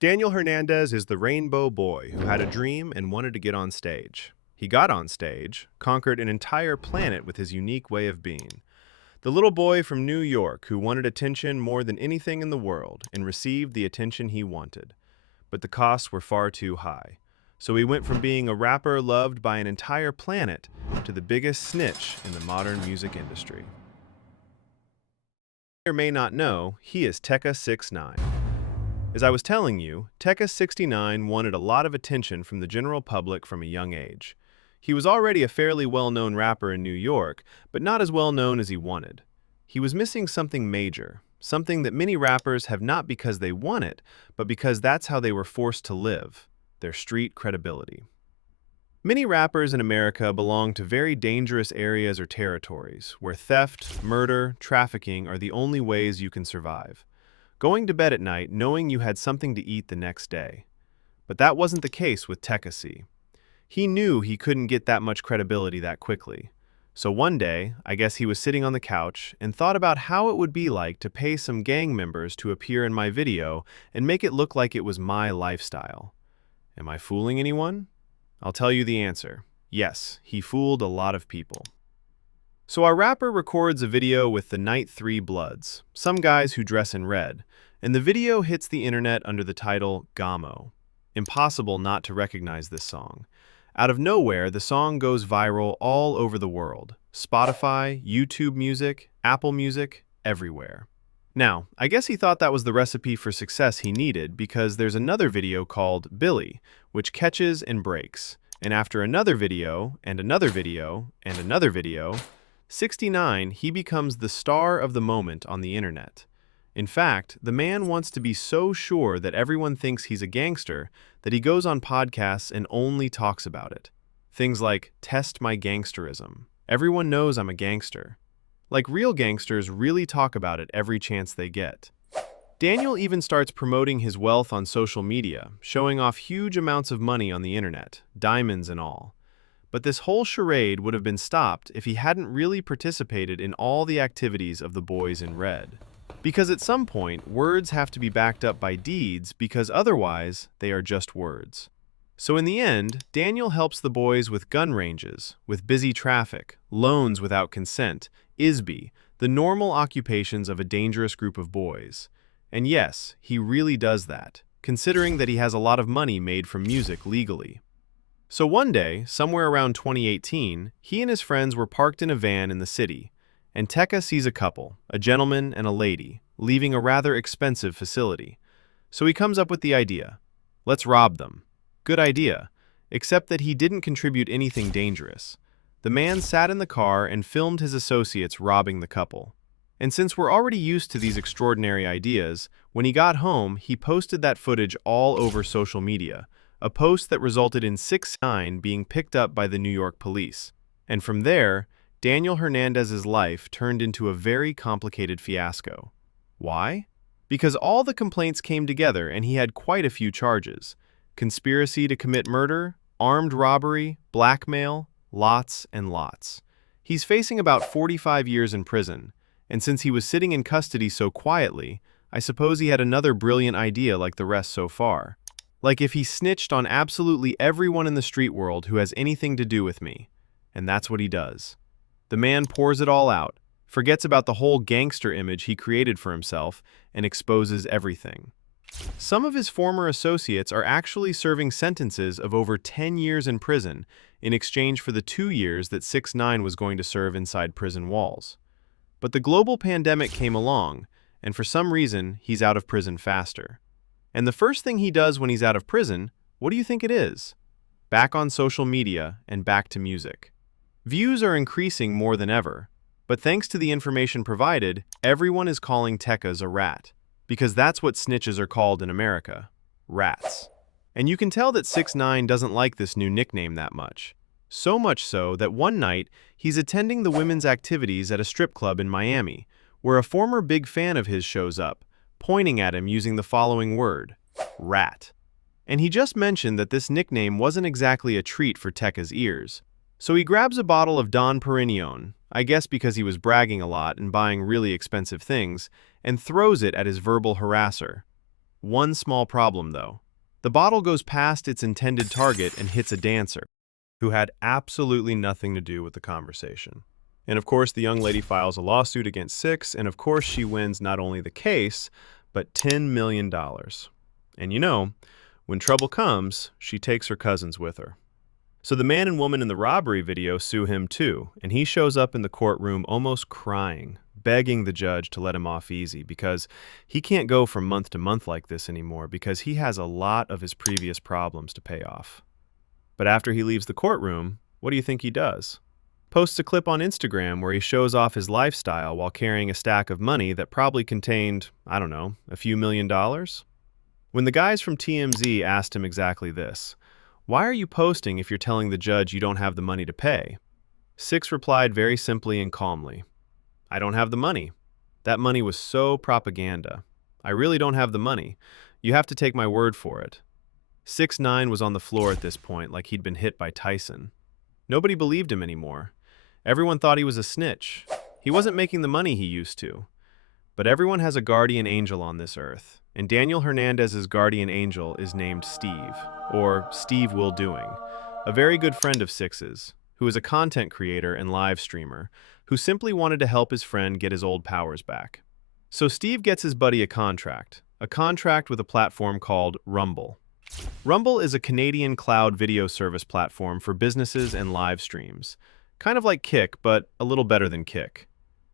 Daniel Hernandez is the rainbow boy who had a dream and wanted to get on stage. He got on stage, conquered an entire planet with his unique way of being. The little boy from New York who wanted attention more than anything in the world and received the attention he wanted. But the costs were far too high. So he went from being a rapper loved by an entire planet to the biggest snitch in the modern music industry. You may not know, he is 6ix9ine. As I was telling you, 6ix9ine wanted a lot of attention from the general public from a young age. He was already a fairly well-known rapper in New York, but not as well-known as he wanted. He was missing something major, something that many rappers have not because they want it, but because that's how they were forced to live, their street credibility. Many rappers in America belong to very dangerous areas or territories, where theft, murder, trafficking are the only ways you can survive. Going to bed at night knowing you had something to eat the next day. But that wasn't the case with Tekashi. He knew he couldn't get that much credibility that quickly. So one day, I guess he was sitting on the couch and thought about how it would be like to pay some gang members to appear in my video and make it look like it was my lifestyle. Am I fooling anyone? I'll tell you the answer. Yes, he fooled a lot of people. So our rapper records a video with the Night 3 Bloods, some guys who dress in red, and the video hits the internet under the title Gamo. Impossible not to recognize this song. Out of nowhere, the song goes viral all over the world. Spotify, YouTube Music, Apple Music, everywhere. Now, I guess he thought that was the recipe for success he needed because there's another video called Billy, which catches and breaks. And after another video, and another video, and another video, 6ix9ine, he becomes the star of the moment on the internet. In fact, the man wants to be so sure that everyone thinks he's a gangster that he goes on podcasts and only talks about it. Things like, test my gangsterism. Everyone knows I'm a gangster. Like real gangsters really talk about it every chance they get. Daniel even starts promoting his wealth on social media, showing off huge amounts of money on the internet, diamonds and all. But this whole charade would have been stopped if he hadn't really participated in all the activities of the boys in red. Because at some point, words have to be backed up by deeds because otherwise, they are just words. So in the end, Daniel helps the boys with gun ranges, with busy traffic, loans without consent, ISB, the normal occupations of a dangerous group of boys. And yes, he really does that, considering that he has a lot of money made from music legally. So one day, somewhere around 2018, he and his friends were parked in a van in the city, and Tekka sees a couple, a gentleman and a lady, leaving a rather expensive facility. So he comes up with the idea. Let's rob them. Good idea, except that he didn't contribute anything dangerous. The man sat in the car and filmed his associates robbing the couple. And since we're already used to these extraordinary ideas, when he got home, he posted that footage all over social media, a post that resulted in 6ix9ine being picked up by the New York police. And from there, Daniel Hernandez's life turned into a very complicated fiasco. Why? Because all the complaints came together and he had quite a few charges. Conspiracy to commit murder, armed robbery, blackmail, lots and lots. He's facing about 45 years in prison, and since he was sitting in custody so quietly, I suppose he had another brilliant idea like the rest so far. Like if he snitched on absolutely everyone in the street world who has anything to do with me. And that's what he does. The man pours it all out, forgets about the whole gangster image he created for himself, and exposes everything. Some of his former associates are actually serving sentences of over 10 years in prison in exchange for the 2 years that 6ix9ine was going to serve inside prison walls. But the global pandemic came along, and for some reason, he's out of prison faster. And the first thing he does when he's out of prison, what do you think it is? Back on social media and back to music. Views are increasing more than ever, but thanks to the information provided, everyone is calling Tekkas a rat, because that's what snitches are called in America, rats. And you can tell that 6ix9ine doesn't like this new nickname that much. So much so that one night, he's attending the women's activities at a strip club in Miami, where a former big fan of his shows up, pointing at him using the following word, rat. And he just mentioned that this nickname wasn't exactly a treat for Tekka's ears. So he grabs a bottle of Don Perignon, I guess because he was bragging a lot and buying really expensive things, and throws it at his verbal harasser. One small problem, though. The bottle goes past its intended target and hits a dancer, who had absolutely nothing to do with the conversation. And of course, the young lady files a lawsuit against Six, and of course she wins not only the case, but $10 million. And you know, when trouble comes, she takes her cousins with her. So the man and woman in the robbery video sue him too, and he shows up in the courtroom almost crying, begging the judge to let him off easy because he can't go from month to month like this anymore because he has a lot of his previous problems to pay off. But after he leaves the courtroom, what do you think he does? Posts a clip on Instagram where he shows off his lifestyle while carrying a stack of money that probably contained, I don't know, a few $1,000,000? When the guys from TMZ asked him exactly this, "Why are you posting if you're telling the judge you don't have the money to pay?" Six replied very simply and calmly, "I don't have the money. That money was so propaganda. I really don't have the money. You have to take my word for it." 6ix9ine was on the floor at this point like he'd been hit by Tyson. Nobody believed him anymore. Everyone thought he was a snitch. He wasn't making the money he used to. But everyone has a guardian angel on this earth, and Daniel Hernandez's guardian angel is named Steve, or Steve Will Doing, a very good friend of Six's, who is a content creator and live streamer, who simply wanted to help his friend get his old powers back. So Steve gets his buddy a contract with a platform called Rumble. Rumble is a Canadian cloud video service platform for businesses and live streams. Kind of like Kick, but a little better than Kick.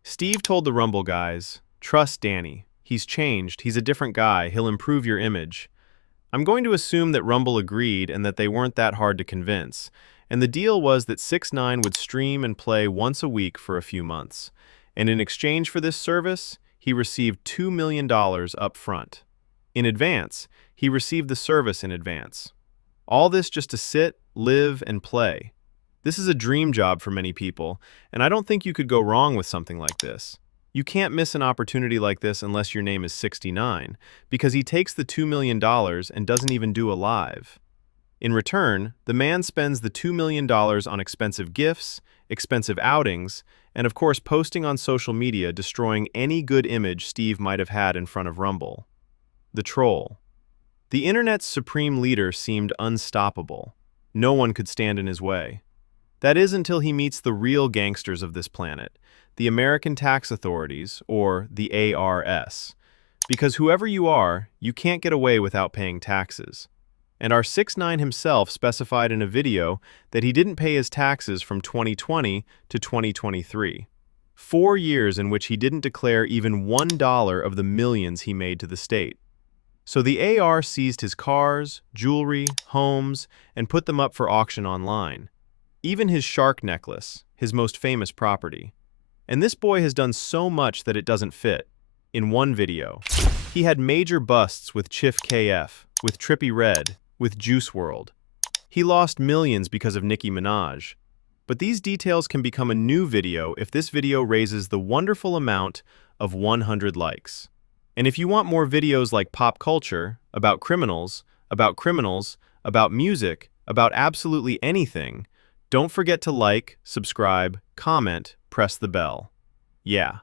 Steve told the Rumble guys, "Trust Danny. He's changed. He's a different guy. He'll improve your image." I'm going to assume that Rumble agreed and that they weren't that hard to convince. And the deal was that 6ix9ine would stream and play once a week for a few months. And in exchange for this service, he received $2 million up front. In advance, he received the service in advance. All this just to sit, live, and play. This is a dream job for many people, and I don't think you could go wrong with something like this. You can't miss an opportunity like this unless your name is 6ix9ine, because he takes the $2 million and doesn't even do a live. In return, the man spends the $2 million on expensive gifts, expensive outings, and of course posting on social media destroying any good image Steve might have had in front of Rumble. The troll. The internet's supreme leader seemed unstoppable. No one could stand in his way. That is until he meets the real gangsters of this planet, the American tax authorities, or the ARS. Because whoever you are, you can't get away without paying taxes. And our 6ix9ine himself specified in a video that he didn't pay his taxes from 2020 to 2023. 4 years in which he didn't declare even $1 of the millions he made to the state. So the AR seized his cars, jewelry, homes, and put them up for auction online. Even his shark necklace, his most famous property. And this boy has done so much that it doesn't fit. In one video, he had major busts with Chief KF, with Trippie Redd, with Juice WRLD. He lost millions because of Nicki Minaj. But these details can become a new video if this video raises the wonderful amount of 100 likes. And if you want more videos like pop culture, about criminals, about music, about absolutely anything, don't forget to like, subscribe, comment, press the bell. Yeah.